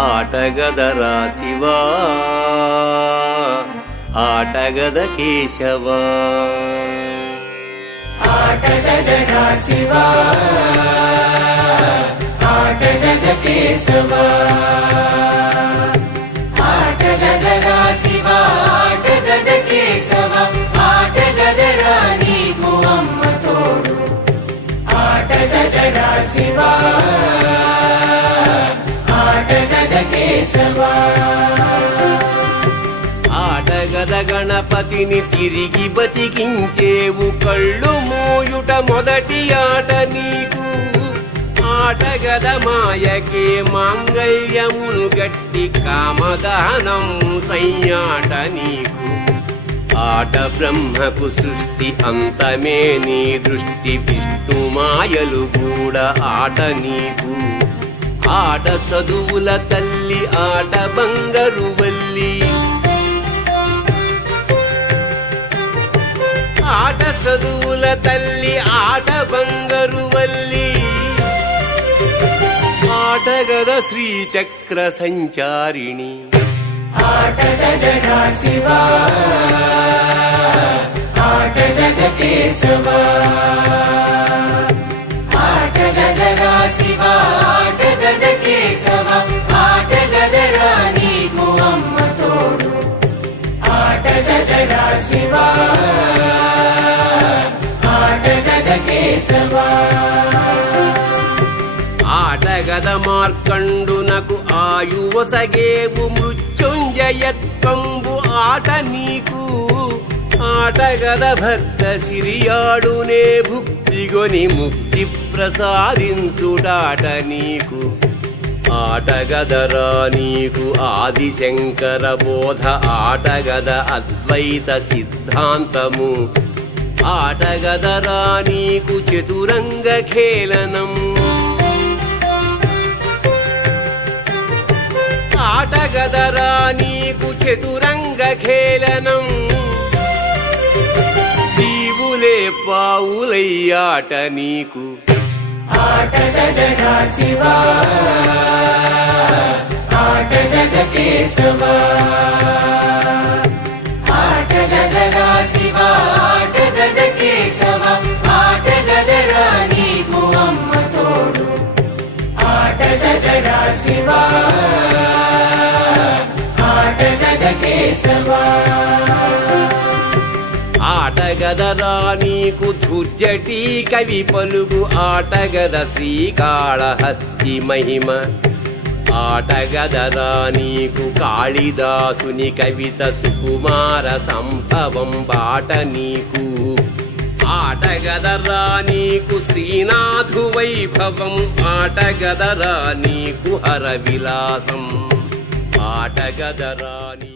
ఆటగదరా శివా, ఆటగద కేశవా. ఆటగదరా శివా, ఆటగద కేశవా. ఆటగదరా శివా, ఆటగద కేశవా. ఆటగదరా నీకు అమ్మ తోడు. ఆటగదరా శివా, ఆటగద గణపతిని తిరిగి బతికించేవు, కళ్ళు మోయుట మొదటి ఆట నీకు. ఆటగద మాయకే మాంగళ్యమును గట్టి కామదానం సయ్యాట నీకు. ఆట బ్రహ్మకు సృష్టి అంతమే నీ దృష్టి, విష్ణు మాయలు కూడా ఆట నీకు. ఆట చదువుల తల్లి, ఆట బంగారు వల్లి. ఆట చదువుల తల్లి, ఆట బంగారు వల్లి. ఆటగద శ్రీచక్ర సంచారిణి. ఆటగదరా శివా, ఆటగద కేశవా. ఆటగదరా శివా, ఆటగద కేశవా. ఆటగదరా నీకు అమ్మ తోడు. ఆటగదరా శివా, ఆటగద కేశవా. ఆటగద మార్కండునకు ఆయువసగేవు, మృత్యుంజయత్వంబు ఆట నీకు. ఆటగద భక్త సిరియాడునే భుక్తిగొని ముక్తి ప్రసాదించుటాట నీకు. ఆటగదరా నీకు ఆదిశంకర బోధ, ఆటగద అద్వైత సిద్ధాంతము. ఆటగదరా నీకు చతురంగ ఖేళనం. ఆటగదరా నీకు చతురంగ ఖేళనం. జీవులే పావులయ్యాట నీకు. ఆటగదరా శివా, ఆటగద కేశవా. ఆటగదరా శివా, ఆటగద కేశవా. ఆటగదరా నీకు అమ్మ తోడు. ఆటగదరా శివా, ఆటగద కేశవా. ఆటగదరా నీకు ధూర్జటి కవి పలుగు, ఆటగద శ్రీకాళహస్తి మహిమ. ఆటగదరా నీకు కాళిదాసుని కవిత, సుకుమార సంభవం బాట నీకు. ఆటగదరా నీకు శ్రీనాథు వైభవం. ఆటగదరా నీకు హర విలాసం. ఆటగదరా నీ